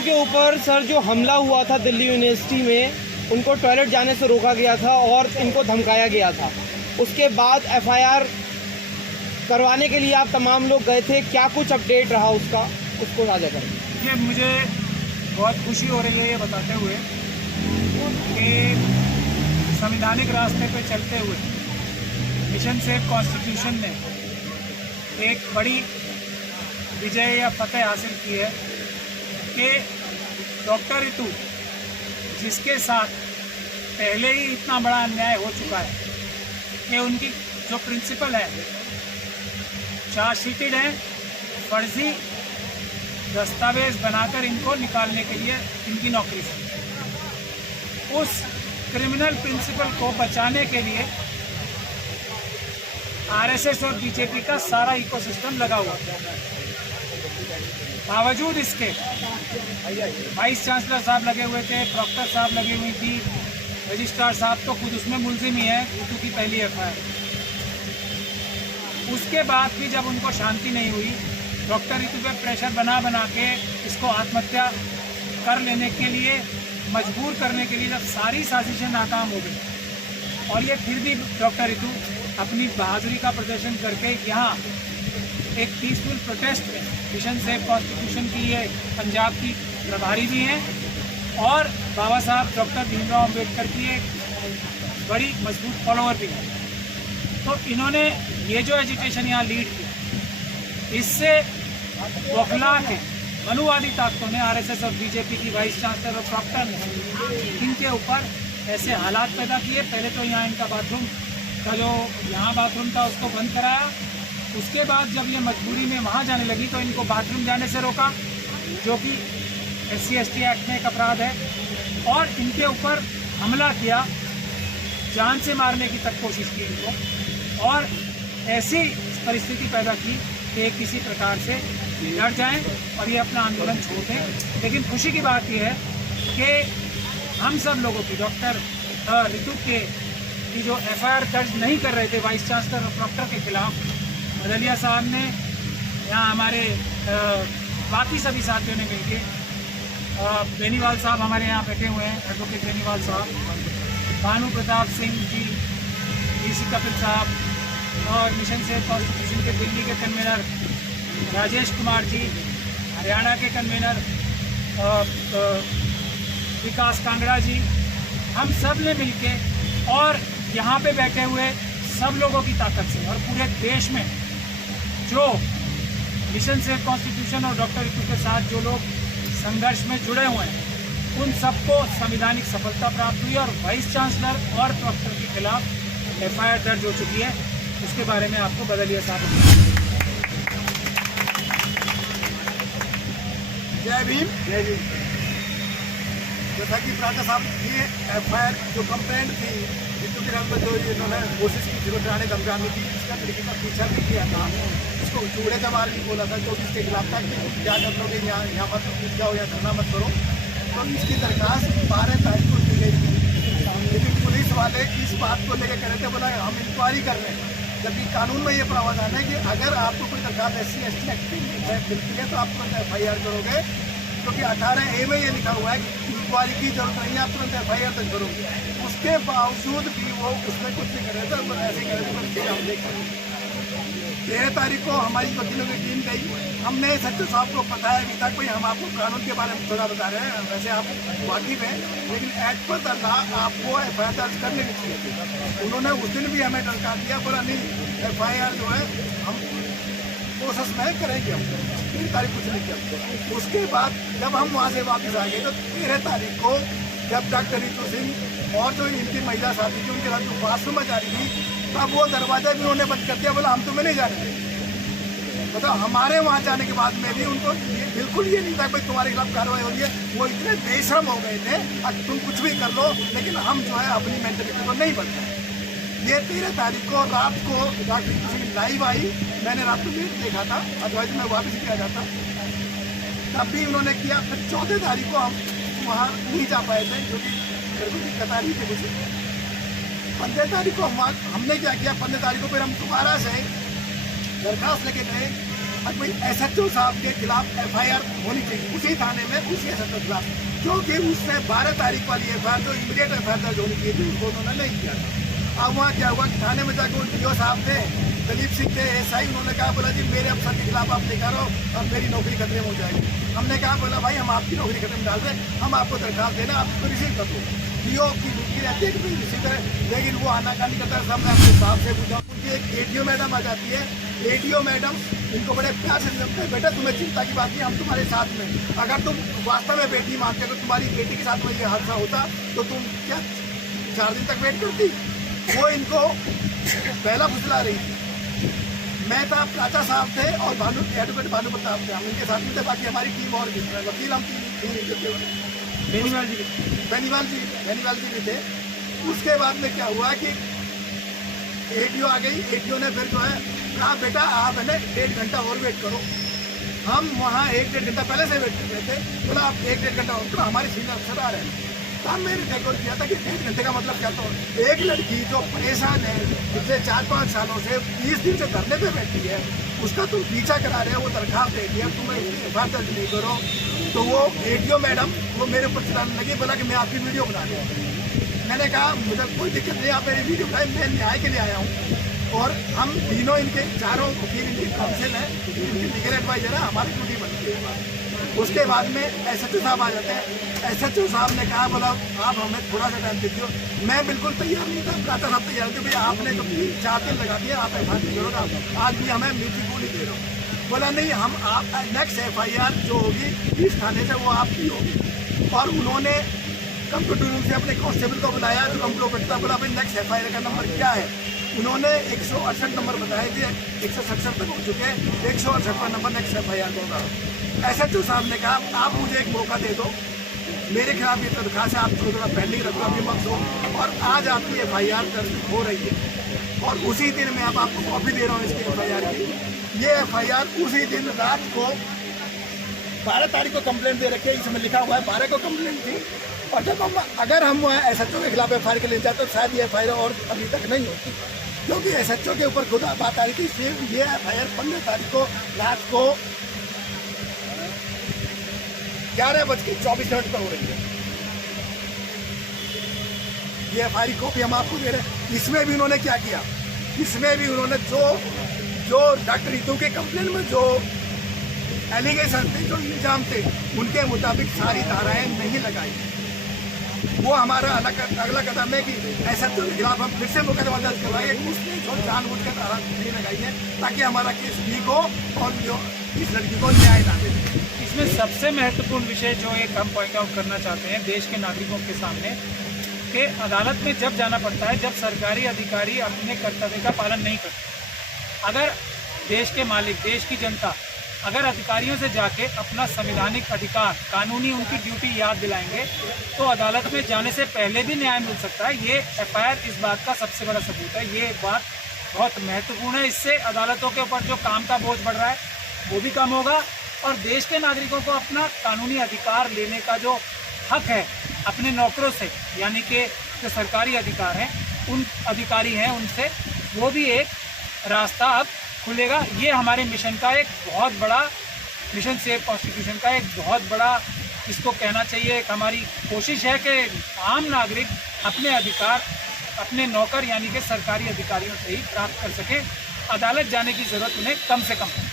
रितु के ऊपर सर जो हमला हुआ था दिल्ली यूनिवर्सिटी में, उनको टॉयलेट जाने से रोका गया था और इनको धमकाया गया था। उसके बाद एफआईआर करवाने के लिए आप तमाम लोग गए थे, क्या कुछ अपडेट रहा उसका, उसको साझा करें। ये मुझे बहुत खुशी हो रही है ये बताते हुए कि संवैधानिक रास्ते पे चलते हुए मिशन सेव कॉन्स्टिट्यूशन ने एक बड़ी विजय या फतेह हासिल की है कि डॉक्टर रितु, जिसके साथ पहले ही इतना बड़ा अन्याय हो चुका है कि उनकी जो प्रिंसिपल है चार्जशीटेड है, फर्जी दस्तावेज बनाकर इनको निकालने के लिए इनकी नौकरी से, उस क्रिमिनल प्रिंसिपल को बचाने के लिए आरएसएस और बीजेपी का सारा इकोसिस्टम लगा हुआ है। बावजूद इसके वाइस चांसलर साहब लगे हुए थे, प्रॉक्टर साहब लगी हुई थी, रजिस्ट्रार साहब तो खुद उसमें मुलजिम ही है, रितु की पहली एफआईआर। उसके बाद भी जब उनको शांति नहीं हुई, डॉक्टर रितु पे प्रेशर बना बना के इसको आत्महत्या कर लेने के लिए मजबूर करने के लिए जब सारी साजिशें नाकाम हो गई और ये फिर भी डॉक्टर रितु अपनी बहादुरी का प्रदर्शन करके यहाँ एक पीसफुल प्रोटेस्ट में मिशन सेव कॉन्स्टिट्यूशन की ये पंजाब की प्रभारी भी हैं और बाबा साहब डॉक्टर भीमराव अम्बेडकर की एक बड़ी मजबूत फॉलोअर भी हैं। तो इन्होंने ये जो एजिटेशन यहाँ लीड की, इससे बौखला के मनुवादी ताकतों ने, आरएसएस और बीजेपी की वाइस चांसलर और प्रॉक्टर ने इनके ऊपर ऐसे हालात पैदा किए। पहले तो यहाँ इनका बाथरूम का जो यहाँ बाथरूम था उसको बंद कराया, उसके बाद जब ये मजबूरी में वहाँ जाने लगी तो इनको बाथरूम जाने से रोका, जो कि SC/ST एक्ट में एक अपराध है, और इनके ऊपर हमला किया, जान से मारने की तक कोशिश की इनको, और ऐसी परिस्थिति पैदा की कि किसी प्रकार से लड़ जाएं और ये अपना आंदोलन छोड़ दें। लेकिन खुशी की बात यह है कि हम सब लोगों की डॉक्टर रितु की जो एफआईआर दर्ज नहीं कर रहे थे वाइस चांसलर और प्रॉक्टर के खिलाफ, मदलिया साहब ने, यहाँ हमारे बाकी सभी साथियों ने मिलकर, बेनीवाल साहब हमारे यहाँ बैठे हुए हैं, एडवोकेट बेनीवाल साहब, भानु प्रताप सिंह जी, DC कपिल साहब, और मिशन सेव कॉन्स्टिट्यूशन के दिल्ली के कन्वीनर राजेश कुमार जी, हरियाणा के कन्वीनर विकास कांगड़ा जी, हम सब ने मिलके और यहाँ पे बैठे हुए सब लोगों की ताकत से और पूरे देश में जो मिशन सेव कॉन्स्टिट्यूशन और डॉक्टर रितु के साथ जो लोग संघर्ष में जुड़े हुए हैं, उन सबको संवैधानिक सफलता प्राप्त हुई और वाइस चांसलर और प्रॉक्टर के खिलाफ एफआईआर दर्ज हो चुकी है। उसके बारे में आपको बदलिया साहब। जय भीम। जय भीम। जैसा कि प्राचा साहब, ये एफआईआर जो कंप्लेंट थी रितु के में, जो इन्होंने कोशिश की थी डराने धमकाने की, इसका तरीके का पीछा भी किया था, उसको चूड़े का मार भी बोला था, जो भी इसके खिलाफ था कि क्या कर लोगे, यहाँ मत जाओ या धरना मत करो। तो इसकी दरखास्त 12 तारीख को दी गई थी, लेकिन पुलिस वाले इस बात को लेकर कह रहे थे, बोला हम इंक्वायरी कर रहे हैं, जबकि कानून में ये प्रावधान है कि अगर आपको कोई दरखास्त SC/ST एक्ट मिलती है तो आप तुरंत एफआईआर करोगे, क्योंकि 18A में ये लिखा हुआ है कि इंक्वायरी की जरूरत नहीं है, आप तुरंत एफआईआर दर्ज करोगे। उसके बावजूद भी वो उसमें कुछ नहीं कर रहे थे, ऐसे कह रहे थे हम देख रहे हैं। 13 तारीख को हमारी वकीलों की टीम गई, हमने सचिव साहब को बताया भी था, कोई हम आपको कानून के बारे में थोड़ा बता रहे हैं, वैसे आप वाकिफ हैं, लेकिन एक्ट पर दर्जा आपको एफआईआर दर्ज कर लेनी चाहिए। उन्होंने उस दिन भी हमें डरका दिया, बोला नहीं एफआईआर जो है हम प्रोसेस में करेंगे, हम 3 तारीख कुछ नहीं किया। उसके बाद जब हम वहाँ से वापस आ गए तो 13 तारीख को जब डॉक्टर रितु सिंह और जो इनकी महिला साथी थी उनके साथ जो बाथरूम में जा रही थी, तब वो दरवाजा भी उन्होंने बंद कर दिया, बोला हम तुम्हें नहीं जाने देंगे। मतलब हमारे वहाँ जाने के बाद में भी उनको बिल्कुल ये नहीं था भाई तुम्हारे खिलाफ कार्रवाई हो रही है, वो इतने बेशर्म हो गए थे, अब तुम कुछ भी कर लो लेकिन हम जो है अपनी मेंटलिटी को नहीं बदला। ये 13 तारीख को रात को डॉक्टर रितु सिंह लाइव आई, मैंने रात को देखा था, अदरवाइज मैं वापस किया जाता, तब भी उन्होंने किया। फिर 14 तारीख को हम वहाँ नहीं जा पाए थे क्योंकि मेरे को दिक्कत आ रही थी कुछ। 15 तारीख को हमने क्या किया, 15 तारीख को फिर हम दोबारा से दरखास्त लेके गए अब भाई SHO साहब के खिलाफ FIR होनी चाहिए उसी थाने में, उसी SHO के खिलाफ, क्योंकि उसने 12 तारीख वाली FIR जो इमीडिएट FIR दर्ज होनी चाहिए थी उसको उन्होंने नहीं किया था। अब वहाँ क्या हुआ कि थाने में जाकर DO साहब थे, दलीप सिंह थे SI, उन्होंने कहा बोला जी मेरे अफसर के खिलाफ आप लेकर आओ और मेरी नौकरी खतरे में हो जाएगी। हमने कहा बोला भाई हम आपकी नौकरी खतरे में डाल दें, हम आपको दरखास्त देना, आप उसको रिसीव कर दो। DO की ड्यूटी रहती है कि भाई रिसीव करें, लेकिन वो आनाकानी करता है। सामने अपने साहब से पूछा, उनकी एक ADO मैडम आ जाती है, ADO मैडम इनको बड़े प्यार से समझते हैं, बेटा तुम्हें चिंता की बात नहीं, हम तुम्हारे साथ में, अगर तुम वास्तव में बेटी मानते, अगर तुम्हारी बेटी के साथ में ये हादसा होता तो तुम क्या 4 दिन तक वेट करती। वो इनको पहला फुसला रही थी। मैं था, प्राचा साहब थे और एडवोकेट भानु प्रताप थे, हम इनके साथ में थे, बाकी हमारी टीम और भी वकील हम बेनीवाल जी भी थे। उसके बाद में क्या हुआ कि ADO आ गई, ADO ने फिर जो है कहा बेटा आप है ना 1.5 घंटा और वेट करो। हम वहाँ 1-1.5 घंटा पहले से वेट कर रहे थे, बोला आप 1-1.5 घंटा और करो, हमारे सीनियर अफसर आ रहे हैं। तब मैंने रिकॉर्ड किया था कि 1.5 घंटे का मतलब क्या, तो एक लड़की जो परेशान है पिछले 4-5 सालों से 30 दिन से धरने पे बैठी है, उसका तुम पीछा करा रहे हो, वो दरखास्त दे दिया, तुम FIR दर्ज नहीं करो, तो वो ADO मैडम वो मेरे ऊपर चलाने लगी, बोला कि मैं आपकी वीडियो बना रहा हूँ। मैंने कहा मुझे कोई दिक्कत नहीं, आप मेरी वीडियो बनाए, मैं न्याय के लिए आया हूँ और हम तीनों इनके चारों वकील इनकी काउंसिल है, इनकी लीगल एडवाइजर है, हमारी ड्यूटी बनती है। उसके बाद में SHO साहब आ जाते हैं। SHO साहब ने कहा बोला आप हमें थोड़ा सा टाइम दीजिए। मैं बिल्कुल तैयार नहीं था, प्राचा साहब तैयार थे, भैया आपने तो 4 दिन लगा दिया, आप FIR नहीं करोगे, आज भी हमें मीठी गोली दे रहे हो। बोला नहीं, हम आप नेक्स्ट FIR जो होगी इस थाने से वो आपकी होगी। और उन्होंने कंप्यूटर रूम से अपने कांस्टेबल को बुलाया, जो कंप्यूटर बैठता, बोला भाई नेक्स्ट FIR का नंबर क्या है। उन्होंने 168 नंबर बताया कि 167 तक हो चुके हैं, 168वां नंबर नेक्स्ट FIR को होगा। SHO साहब ने कहा आप मुझे एक मौका दे दो, मेरे खिलाफ ये दरखास्त है, आप थोड़ा पेंडिंग रखो, अभी मत हो, और आज आपकी FIR दर्ज हो रही है और उसी दिन मैं आपको कॉपी दे रहा हूँ इसकी FIR की। ये FIR उसी दिन रात को 12 तारीख को कंप्लेंट दे रखी है, इसमें लिखा हुआ है 12 को कंप्लेंट थी, और जब हम अगर हम SHO के खिलाफ FIR के लिए जाते तो शायद ये FIR और अभी तक नहीं होती, क्योंकि SHO के ऊपर खुद बात आ रही थी। सिर्फ ये FIR 15 तारीख को रात को 11:24 पर हो रही है। ये FIR कॉपी हम आपको दे रहे हैं। इसमें भी उन्होंने क्या किया, इसमें भी उन्होंने जो डॉक्टर रितु के कंप्लेंट में जो एलिगेशन थे, जो इल्जाम थे, उनके मुताबिक सारी धाराएं नहीं लगाई। वो हमारा अगला कदम है कि SHO के खिलाफ हम फिर से मुकदमा दर्ज करवाएंगे, उसने जो जानबूझकर धारा नहीं लगाई है ताकि हमारा केस लीक हो और जो इस लड़की को न्याय ना दे। इसमें सबसे महत्वपूर्ण विषय जो एक हम पॉइंट आउट करना चाहते हैं देश के नागरिकों के सामने, कि अदालत में जब जाना पड़ता है जब सरकारी अधिकारी अपने कर्तव्य का पालन नहीं करते। अगर देश के मालिक, देश की जनता अगर अधिकारियों से जाके अपना संवैधानिक अधिकार, कानूनी उनकी ड्यूटी याद दिलाएंगे तो अदालत में जाने से पहले भी न्याय मिल सकता है। ये FIR इस बात का सबसे बड़ा सबूत है। ये बात बहुत महत्वपूर्ण है। इससे अदालतों के ऊपर जो काम का बोझ बढ़ रहा है वो भी कम होगा और देश के नागरिकों को अपना कानूनी अधिकार लेने का जो हक है अपने नौकरों से, यानी कि जो सरकारी अधिकार हैं, उन अधिकारी हैं उनसे, वो भी एक रास्ता अब खुलेगा। ये हमारे मिशन का एक बहुत बड़ा, मिशन सेव कॉन्स्टिट्यूशन का एक बहुत बड़ा, इसको कहना चाहिए, एक हमारी कोशिश है कि आम नागरिक अपने अधिकार अपने नौकर यानी कि सरकारी अधिकारियों से ही प्राप्त कर सकें। अदालत जाने की ज़रूरत उन्हें कम से कम है।